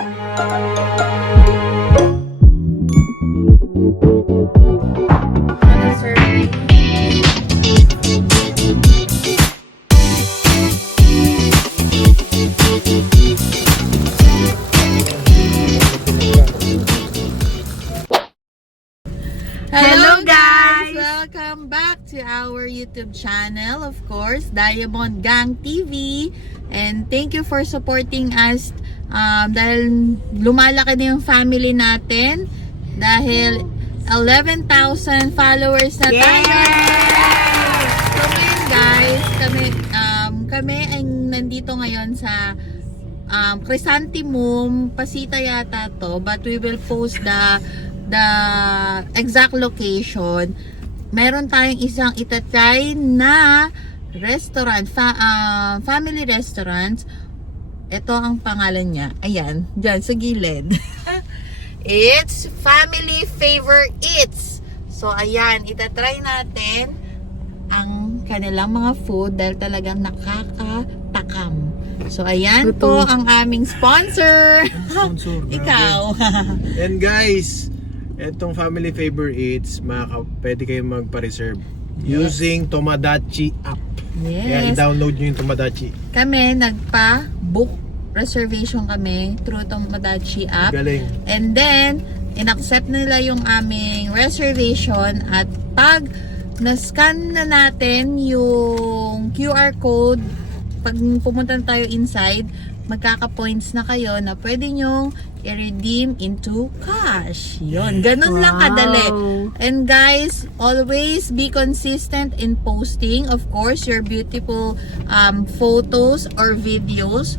Hello guys! Welcome back to our YouTube channel, of course, Diamond Gang TV. And thank you for supporting us dahil lumalaki na yung family natin. Dahil 11,000 followers na tayo. So ngayon guys, kami ay nandito ngayon sa Chrysanthemum, Pasita yata to, but we will post the exact location. Meron tayong isang itatry na restaurant, family restaurant. Ito ang pangalan niya. Ayan, dyan sa gilid. It's Family Favor Eats. So ayan, itatry natin ang kanilang mga food dahil talagang nakakatakam. So ayan po ang aming sponsor. Ikaw. And guys, etong Family Favor Eats, pwede kayong magpa-reserve using Tomodachi app. Yes. Kaya i-download nyo yung Tomodachi. Kami nagpa-book reservation kami through Tomodachi app. Galing. And then, in-accept nila yung aming reservation at pag na-scan na natin yung QR code, pag pumunta tayo inside, magkaka-points na kayo na pwede nyong i-redeem into cash. Yun, ganun lang kadali. And guys, always be consistent in posting, of course, your beautiful photos or videos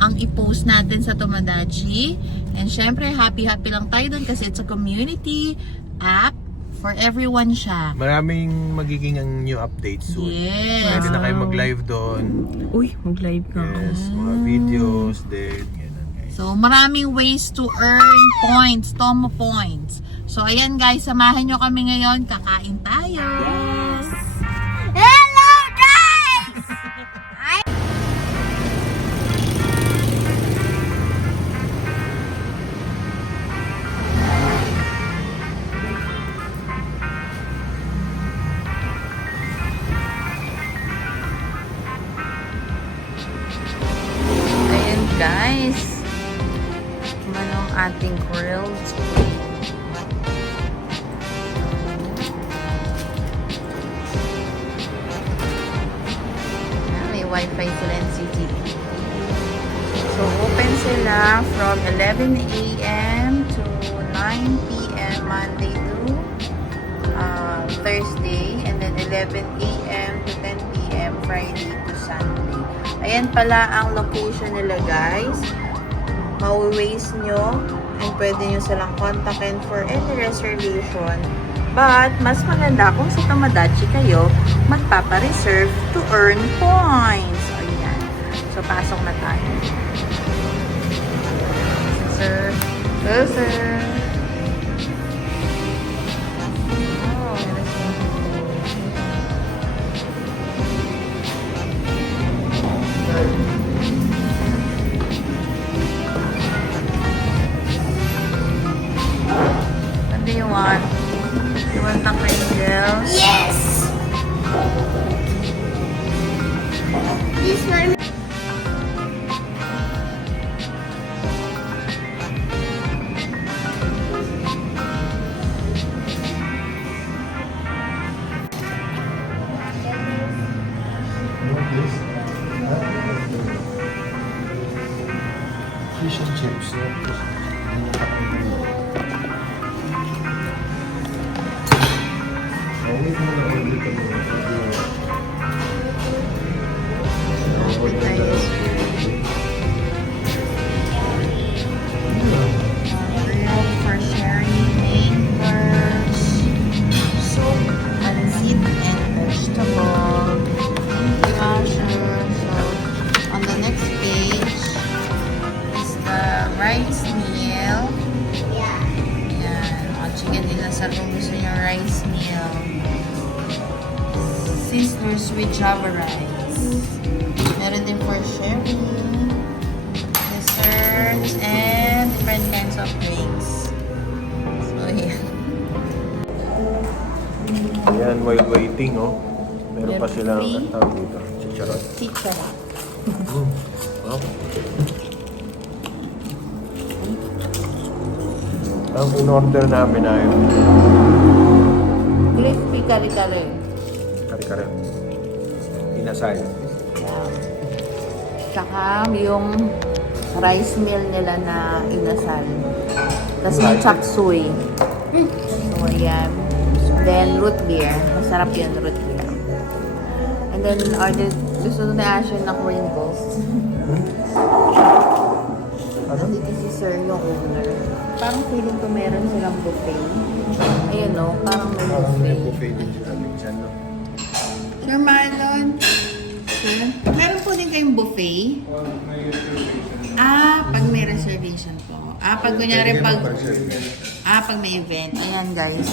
ang i-post natin sa Tomodachi. And syempre, happy-happy lang tayo dun kasi it's a community app. For everyone siya. Maraming magiging ang new updates soon. Yes. Pwede na kayo mag-live doon. Uy, mag-live na. Yes, mga videos din. So, maraming ways to earn points, Tomo points. So, ayan guys, samahan nyo kami ngayon. Kakain tayo. Yes! Hello guys! Ayan guys. Manong ating grilled chicken. May wifi sila in CCTV. So open sila from 11 a.m. to 9 p.m. Monday to Thursday, and then 11 a.m. to 10 p.m. Friday to Sunday. Ayan pala ang location nila guys. Mawi-waste nyo and pwede nyo silang kontakin for any reservation. But, mas maganda kung sa Tomodachi kayo magpapa-reserve to earn points. So, ayan. So, pasok na tayo. Sir. Sir. What do you want? You want the Pringles? Yes! This one. Fish and chips. For sharing neighbors, soup, pancit, and vegetable. So, on the next page is the rice meal. Yan. O, chicken din sa kung gusto nyo rice meal. Sizzlers with Java rice. Meron din for sharing. Dessert. and different kinds of drinks. So, yeah. Ayan, while waiting, oh. Meron pa Meron silang, free. ang tawag dito, chicharon. Chicharon. Wow. Ang in-order namin ay Crispy kare-kare. kare-kare. Inasal. Tsaka yung rice meal nila na inasal. Tapos may chop suey. So, ayan. Then, root beer. Masarap yun, root beer. And then, gusto ni Asher na Korean ghost. Ano? Nandito si Sir yung owner. Parang feeling ko meron silang buffet. Ayun no, parang may Parang may buffet. buffet din sila minsan, no? Sir Marlon, sir, meron po din kayong buffet? Pag may reservation po. Pag kunyari pag may event. Ayan guys.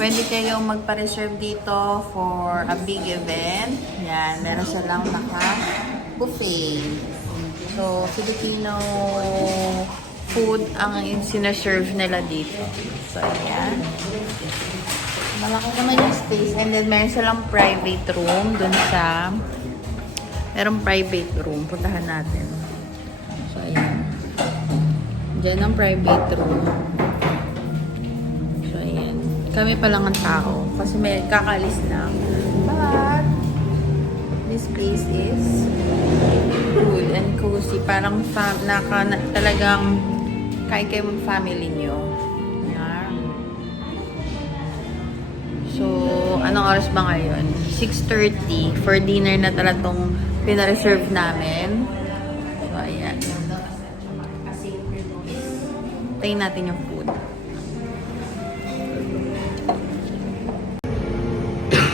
Pwede kayong magpa-reserve dito for a big event. Yan, meron silang naka-buffet. So, Filipino food ang sinaserve nila dito. So, ayan. Malaki naman yung space. And then, meron silang private room dun sa... Merong private room. Puntahan natin. So, ayan. Diyan ang private room. So, ayan. Kami pa lang ang tao. Kasi may kakalis na. But, this place is cool and cozy. Parang talagang kain kayo ng family nyo. Ayan. So, anong oras ba ngayon? 6:30. For dinner na talagang pinareserve namin. So, ayan. Tayin natin yung food.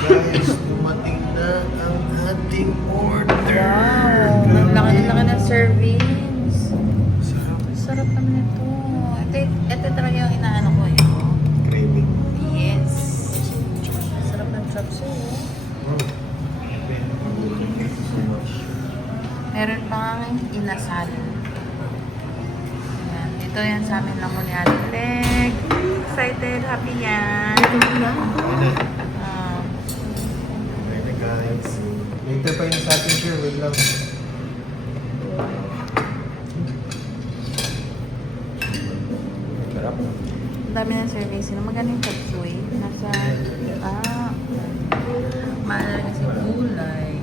Guys, dumating na ang ating order. Wow! Ang laki ng servings. Sarap. Sarap naman ito. Ito talaga yung inaano ko eh. Craving. Yes. Sarap ng chopsuey. Thank you so much. Meron pang inasal. Ayan. Ito yan sa amin lang mo ni Ate Leg. Excited, happy yan. Ayun na. Ayun na, guys. Later pa yun sa atin, sir. Wait lang. Sarap. Ang dami ng service. Sino maganda yung chopsuey? Nasa... Maalala kasi gulay.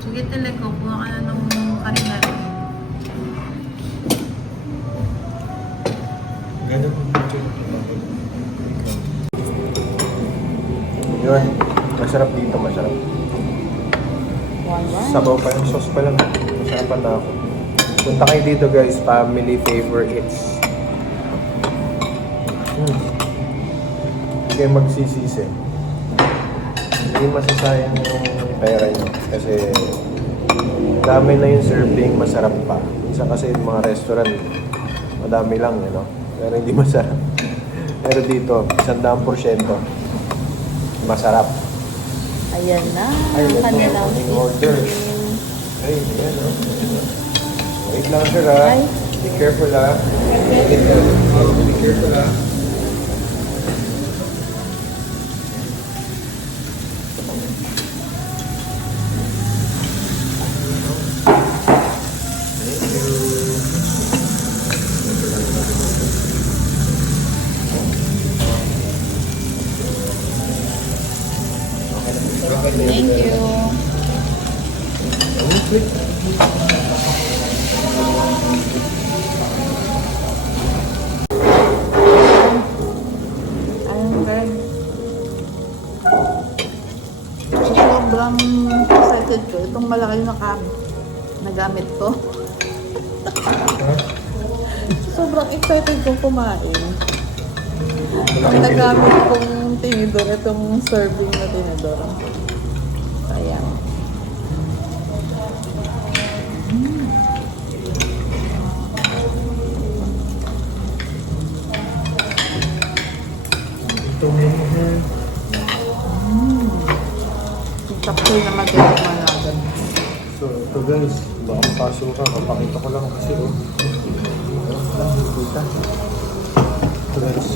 Sige, Leg ko. Kuha ka na ng kanina. Ganda po. Yun. Masarap dito, masarap. Sabaw pa yung sauce pa lang. Masarapan na ako. Punta kayo dito guys, family favorites. Hindi kayo magsisisi. Hindi masasayang yung pera nyo. Kasi dami na yung serving, masarap pa. Minsan kasi yung mga restaurant, madami lang, you know? Pero hindi masarap. Pero dito, 100%. Masarap. Ayan na. Ay, ito, Kanilang in order. Ay, yan o. Wait lang sir ha. Ay. Be careful ha. Be careful ha. Thank you. Thank you. Ayun, Greg. Sobrang excited ko. Itong malaki na nagamit ko. Sobrang excited ko kumain. Ang nagamit kong tinidor, itong serving na tinidor. Ayan. Tapos na magkakaroon. So, ito guys, Baka makaso ka, papakita ko lang kasi oh. Kita. Friends.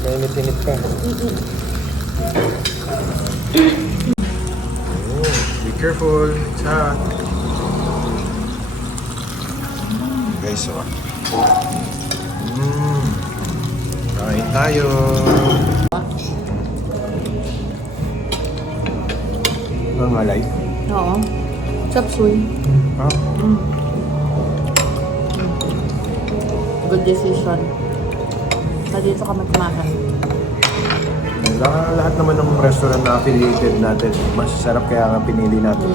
Mainit-init ka. Oh, be careful. It's hot. Guys, oh. Kain tayo. Ang alay. Oo. Chop suey. Ha? Good decision. Dito ka magkumakan. Lahat naman ng restaurant na affiliated natin, mas sarap kaya nga pinili natin.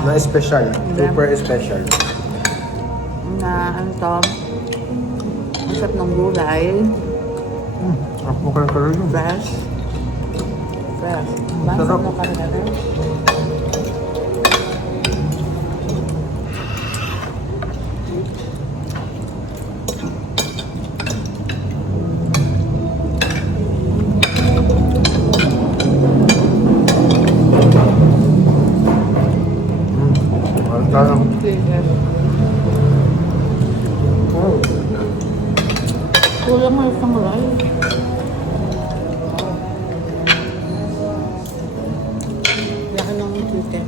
Na special, super special. Na ano to? Ang sarap ng gulay. Ako ka ng kalalo. Fresh. Fresh. Basta Sarap. na karagana. Parang Kulang mo isang rice. Laki ng chicken.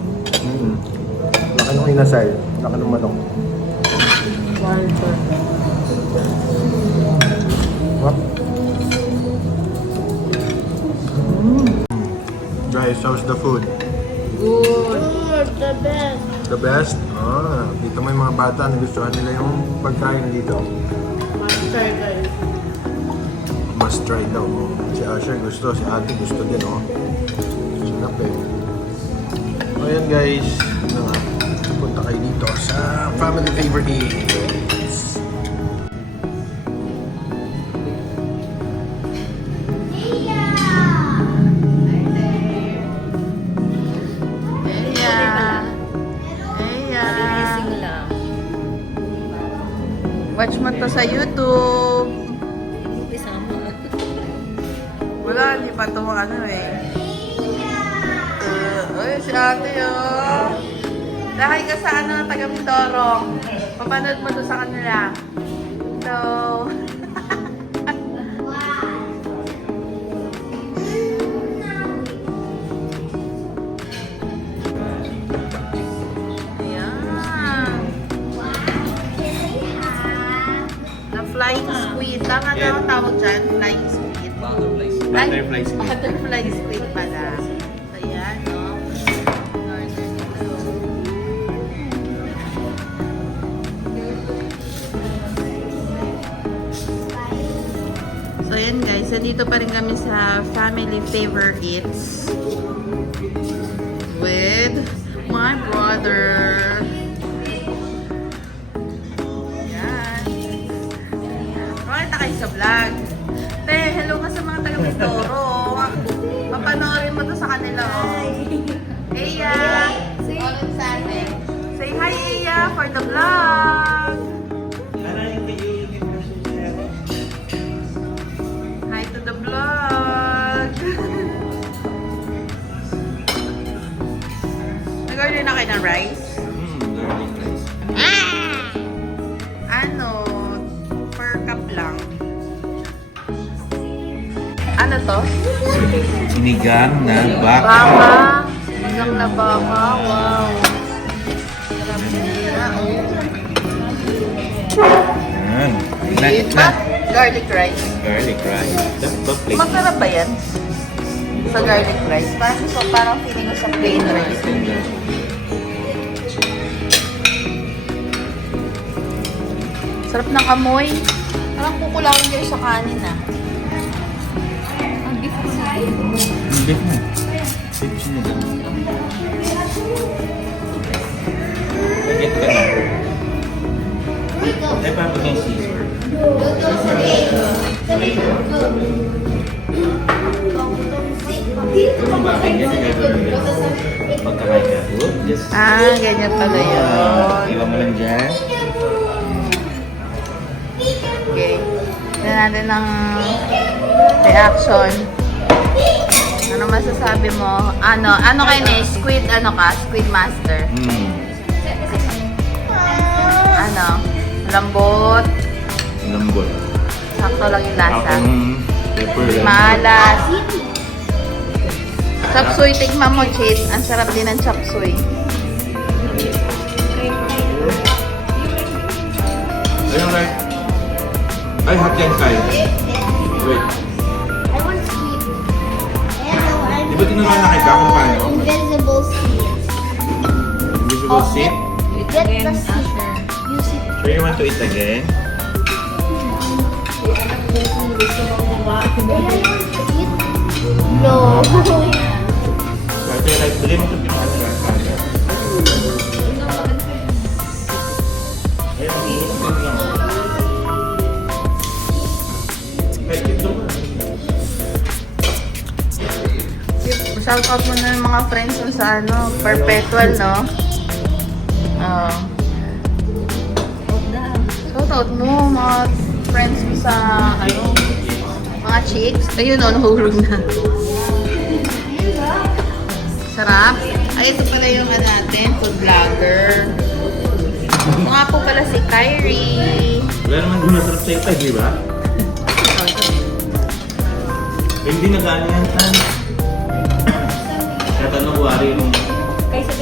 laki nung inasal, laki nung manok. Wild bird. What? Guys, how's the food? Good. The best. The best? Ah, dito may mga bata na gustuhan nila yung pagkain dito. Master guys. Must try daw. Si Asher gusto, si Ate gusto din, oh. Sarap eh. So ayan guys, yun na nga. Punta kayo dito sa Family Favorites. Gising lang. Watch mo to sa YouTube. Isama. Wala, hindi pa ito ano eh. Uy, si ate oh. Dahil ka sa ano, taga Mindorong. Papanood mo to sa kanila. Hello. Ayan. Na flying squid. Tama na ang tawag dyan? Flying squid. Butterfly squid. Butterfly squid pala. So, ayan, no? Order nito. So, ayan guys. Nandito pa rin kami sa Family Favorites with my brother. Ayan. Pakita kayo sa vlog. Te, hello ka sa mga taga-Mindoro. Papanoorin mo to sa kanila, oh. Eya! Say hi, Eya, for the vlog! Hi to the vlog! Nag-order na kayo ng rice? Garlic rice. Ano? Per cup lang. Ano to? Sinigang na baka. Baka. Sinigang na baka. Wow. Sarap nila. Oh. Yan. Lipat. Garlic rice. Garlic rice. That's the plate. Masarap ba yan? Sa garlic rice. Parang feeling ko sa plain rice. Sarap ng amoy. Parang kukulawin kayo sa kanin ah. Ang beef ko na. Beef mo. Beef sinigang. Baget ka na. Ay, paano yung Caesar? Bakit yan gagawin mo? Pagkakain ka. Whoop, just... Ganyan pala yun. Iwan mo lang dyan. Okay. Tignan natin ng reaction. Ano masasabi mo? Ano kayo na squid, squid master? Lambot. Lambot. Sakto lang yung lasa. Akong pepper. Malas. Chapsuy, tikman mo, Chit. Ang sarap din ng chapsuy. Ayun, right. Ay, hot yan, Kai. Wait. I want sweet. Di ba tinuruan na kay Ka kung paano? Invisible seeds. Invisible seat? Get the seed. Use it. Sure you want to eat again? No. Kasi like, bili mo ito pinakasin na kaya. Ayun, iitin lang. Kahit ito ba? Shout out mo na yung mga friends mo sa Perpetual, no? Oo. Shout out mo, mga friends mo sa, mga chicks. Ayun, nahulog na. Sarap. Ay, ito pala yung natin, food vlogger. Ito nga po pala si Kyrie. Wala naman din masarap sa ito, di ba? Hindi nag-ano yan, Tan. Kaya tanong, wari yung... Kaysa